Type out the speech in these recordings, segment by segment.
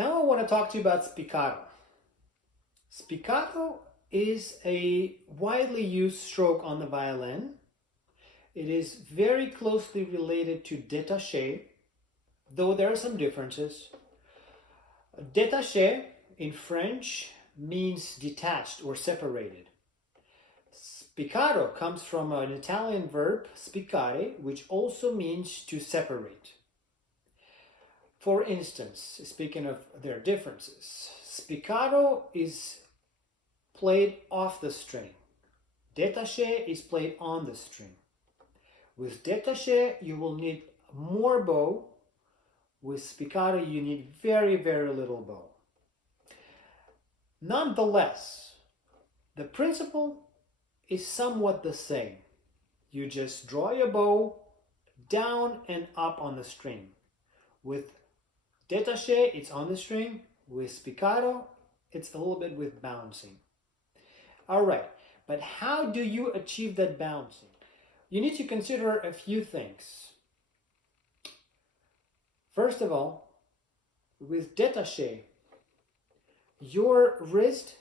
Now I want to talk to you about spiccato. Spiccato is a widely used stroke on the violin. It is very closely related to détaché, though there are some differences. Détaché in French means detached or separated. Spiccato comes from an Italian verb, spiccare, which also means to separate. For instance, speaking of their differences, spiccato is played off the string. Détaché is played on the string. With détaché, you will need more bow. With spiccato, you need very, very little bow. Nonetheless, the principle is somewhat the same. You just draw your bow down and up on the string. With détaché, it's on the string. With spiccato, it's a little bit with bouncing. All right, but how do you achieve that bouncing? You need to consider a few things. First of all, with détaché, your wrist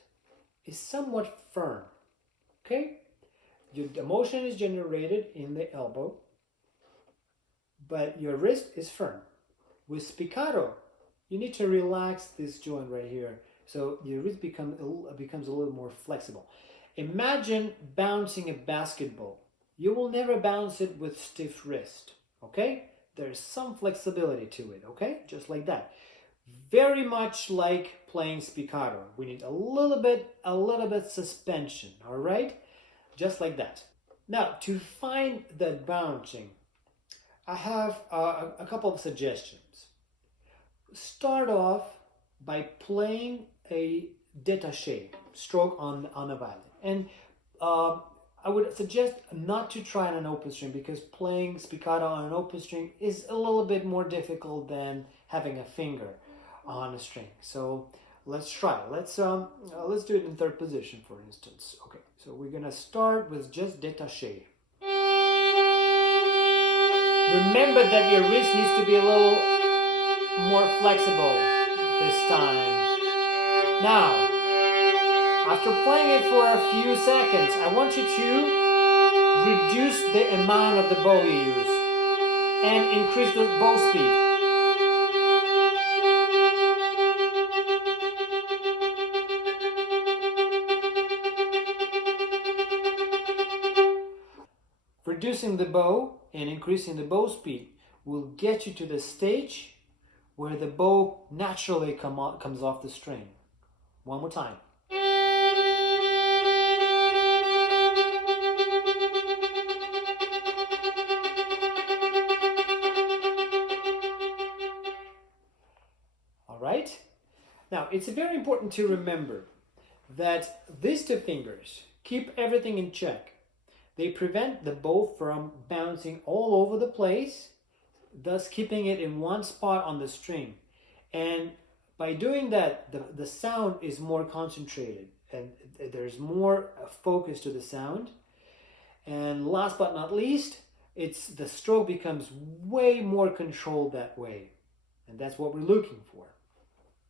is somewhat firm, okay? The motion is generated in the elbow, but your wrist is firm. With spiccato, you need to relax this joint right here, so your wrist becomes a little more flexible. Imagine bouncing a basketball. You will never bounce it with stiff wrist, okay? There's some flexibility to it, okay? Just like that. Very much like playing spiccato. We need a little bit suspension, all right? Just like that. Now, to find that bouncing, I have a couple of suggestions. Start off by playing a détaché stroke on a violin. And I would suggest not to try on an open string, because playing spiccato on an open string is a little bit more difficult than having a finger on a string. So let's try. Let's do it in third position, for instance. Okay, so we're gonna start with just détaché. Remember that your wrist needs to be a little more flexible this time. Now, after playing it for a few seconds, I want you to reduce the amount of the bow you use and increase the bow speed. Reducing the bow and increasing the bow speed will get you to the stage where the bow naturally comes off the string. One more time. All right? Now, it's very important to remember that these two fingers keep everything in check. They prevent the bow from bouncing all over the place, thus keeping it in one spot on the string. And by doing that, the sound is more concentrated and there's more focus to the sound. And last but not least, the stroke becomes way more controlled that way. And that's what we're looking for.